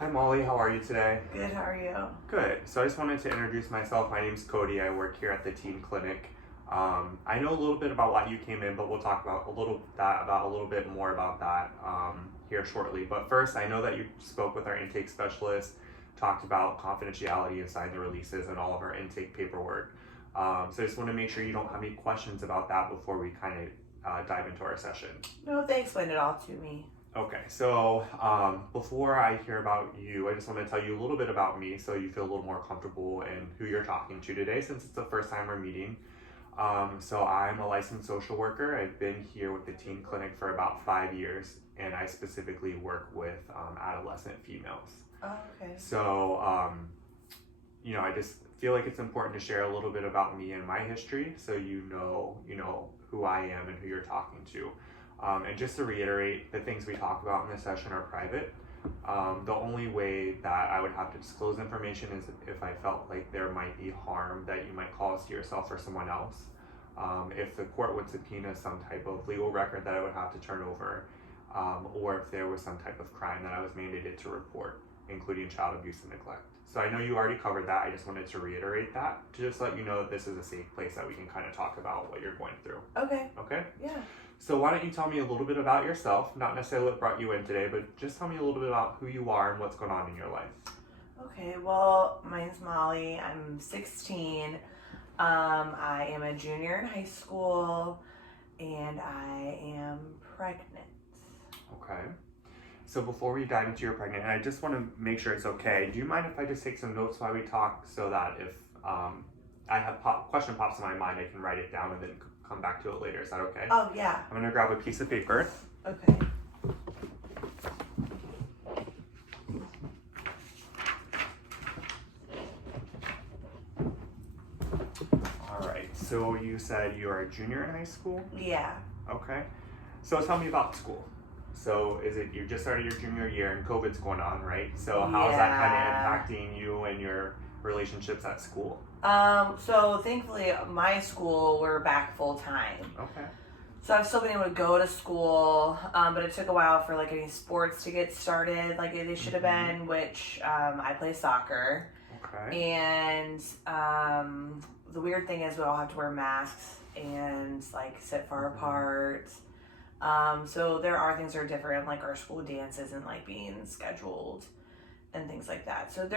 Hi Molly, how are you today? Good, how are you? Good. So I just wanted to introduce myself. My name's Cody. I work here at the teen clinic. I know a little bit about why you came in, but we'll talk about a little bit more about that here shortly. But first, I know that you spoke with our intake specialist, talked about confidentiality and signed the releases and all of our intake paperwork. So I just want to make sure you don't have any questions about that before we kind of dive into our session. No, they explained it all to me. Okay, so before I hear about you, I just want to tell you a little bit about me so you feel a little more comfortable in who you're talking to today since it's the first time we're meeting. So I'm a licensed social worker. I've been here with the teen clinic for about 5 years, and I specifically work with adolescent females. Oh, okay. So, I just feel like it's important to share a little bit about me and my history so you know who I am and who you're talking to. And just to reiterate, the things we talk about in this session are private. The only way that I would have to disclose information is if I felt like there might be harm that you might cause to yourself or someone else. If the court would subpoena some type of legal record that I would have to turn over, or if there was some type of crime that I was mandated to report, including child abuse and neglect. So I know you already covered that. I just wanted to reiterate that to just let you know that this is a safe place that we can kind of talk about what you're going through. Okay. Okay? Yeah. So why don't you tell me a little bit about yourself, not necessarily what brought you in today, but just tell me a little bit about who you are and what's going on in your life. Okay, well, my name's Molly. I'm 16. I am a junior in high school, and I am pregnant. Okay. So before we dive into your pregnant, and I just want to make sure it's okay, do you mind if I just take some notes while we talk so that if I have question pops in my mind, I can write it down and then come back to it later. Is that okay? Oh, yeah. I'm going to grab a piece of paper. Okay. All right. So you said you are a junior in high school? Yeah. Okay. So tell me about school. So is it you just started your junior year and COVID's going on, right? So how is that kind of impacting you and your relationships at school? So thankfully my school, we're back full time. Okay. So I've still been able to go to school, but it took a while for like any sports to get started like they should have been, which I play soccer. Okay. And the weird thing is we all have to wear masks and like sit far apart. So there are things that are different, like our school dance isn't like being scheduled and things like that. So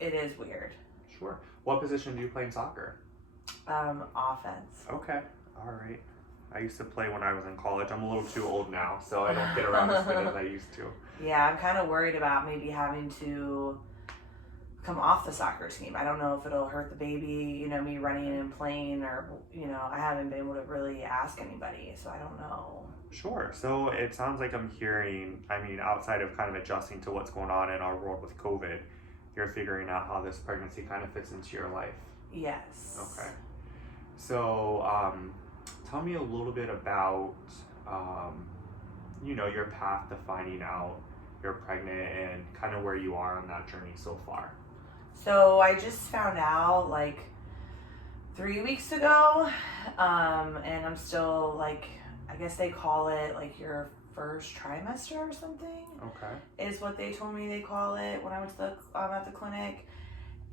it is weird. Sure. What position do you play in soccer? Offense. Okay. All right. I used to play when I was in college. I'm a little too old now, so I don't get around as good as I used to. Yeah, I'm kind of worried about maybe having to come off the soccer team. I don't know if it'll hurt the baby, me running and playing, or, I haven't been able to really ask anybody, so I don't know. Sure. So it sounds like I'm hearing, outside of kind of adjusting to what's going on in our world with COVID, you're figuring out how this pregnancy kind of fits into your life. Yes. Okay. So tell me a little bit about, your path to finding out you're pregnant and kind of where you are on that journey so far. So I just found out like 3 weeks ago, and I'm still like, I guess they call it like your first trimester or something. Okay. Is what they told me they call it when I went to at the clinic.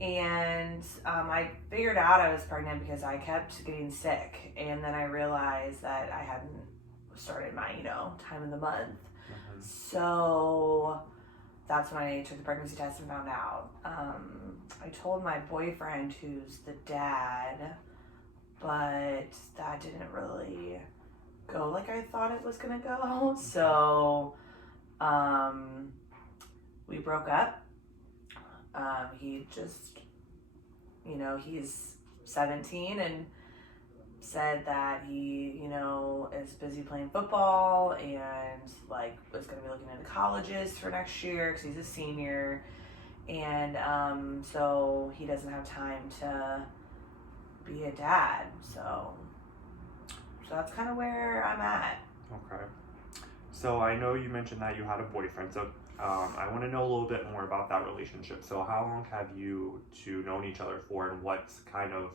And I figured out I was pregnant because I kept getting sick, and then I realized that I hadn't started my time of the month. So that's when I took the pregnancy test and found out. I told my boyfriend, who's the dad, but that didn't really go like I thought it was gonna go. So we broke up. He just, he's 17 and said that he, is busy playing football and like was going to be looking into colleges for next year because he's a senior. And so he doesn't have time to be a dad. So that's kind of where I'm at. Okay. So I know you mentioned that you had a boyfriend. So I want to know a little bit more about that relationship. So how long have you two known each other for, and what's kind of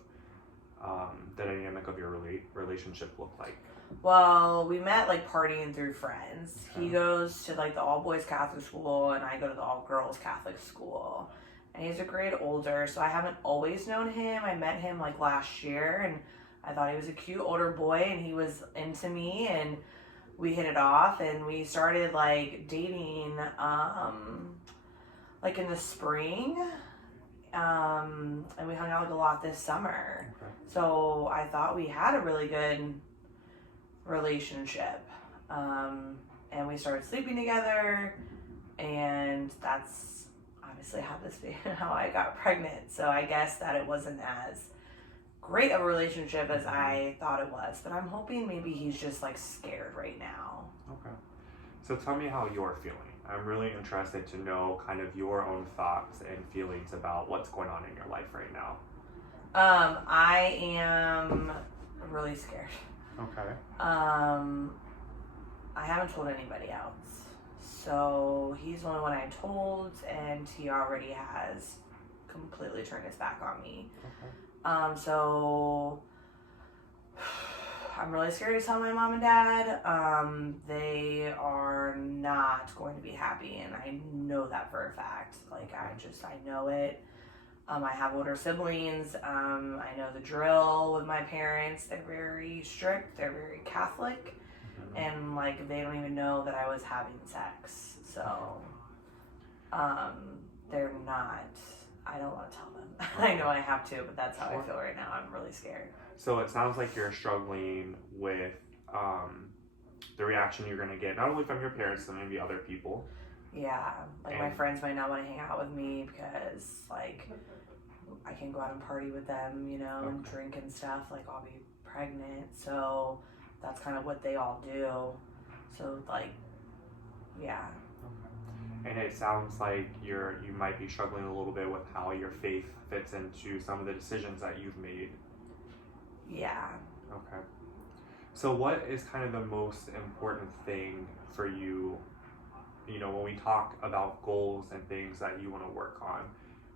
the dynamic of your relationship look like? Well, we met like partying through friends. Okay. He goes to like the all boys Catholic school, and I go to the all girls Catholic school. And he's a grade older, so I haven't always known him. I met him like last year, and I thought he was a cute older boy, and he was into me, and we hit it off, and we started like dating like in the spring. And we hung out like a lot this summer. Okay. So I thought we had a really good relationship. And we started sleeping together, and that's obviously how I got pregnant. So I guess that it wasn't as great of a relationship as I thought it was, but I'm hoping maybe he's just like scared right now. Okay. So tell me how you're feeling. I'm really interested to know kind of your own thoughts and feelings about what's going on in your life right now. I am really scared. Okay. I haven't told anybody else. So he's the only one I told, and he already has completely turned his back on me. Okay. So I'm really scared to tell my mom and dad. They are not going to be happy, and I know that for a fact. Like, I know it. I have older siblings. I know the drill with my parents. They're very strict. They're very Catholic. And, like, they don't even know that I was having sex. So, they're not. I don't want to tell them. I know I have to, but that's how I feel right now. I'm really scared. So it sounds like you're struggling with the reaction you're going to get, not only from your parents, but maybe other people. Yeah, like my friends might not want to hang out with me because, like, I can go out and party with them, you know, and drink and stuff. Like, I'll be pregnant, so that's kind of what they all do. So, like, yeah. Okay. And it sounds like you might be struggling a little bit with how your faith fits into some of the decisions that you've made. Yeah. Okay. So what is kind of the most important thing for you, you know, when we talk about goals and things that you want to work on?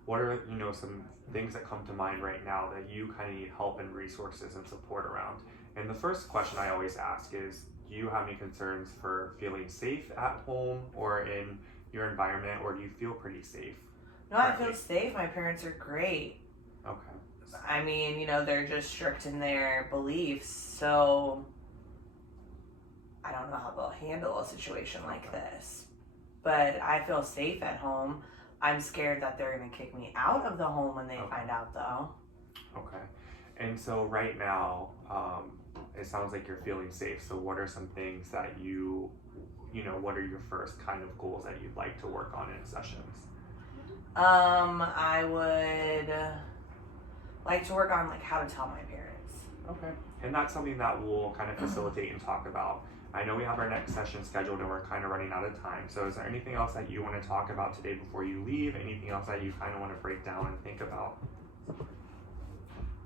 What are, you know, some things that come to mind right now that you kind of need help and resources and support around? And the first question I always ask is, do you have any concerns for feeling safe at home or in your environment, or do you feel pretty safe? No, currently? I feel safe. My parents are great. Okay. I mean, you know, they're just strict in their beliefs, so I don't know how they'll handle a situation like this. But I feel safe at home. I'm scared that they're going to kick me out of the home when they find out, though. Okay. And so right now, it sounds like you're feeling safe. So what are some things that you know, what are your first kind of goals that you'd like to work on in sessions? I would like to work on, like, how to tell my parents. Okay. And that's something that we'll kind of facilitate and talk about. I know we have our next session scheduled and we're kind of running out of time. So is there anything else that you want to talk about today before you leave? Anything else that you kind of want to break down and think about?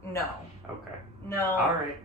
No. Okay. No. All right.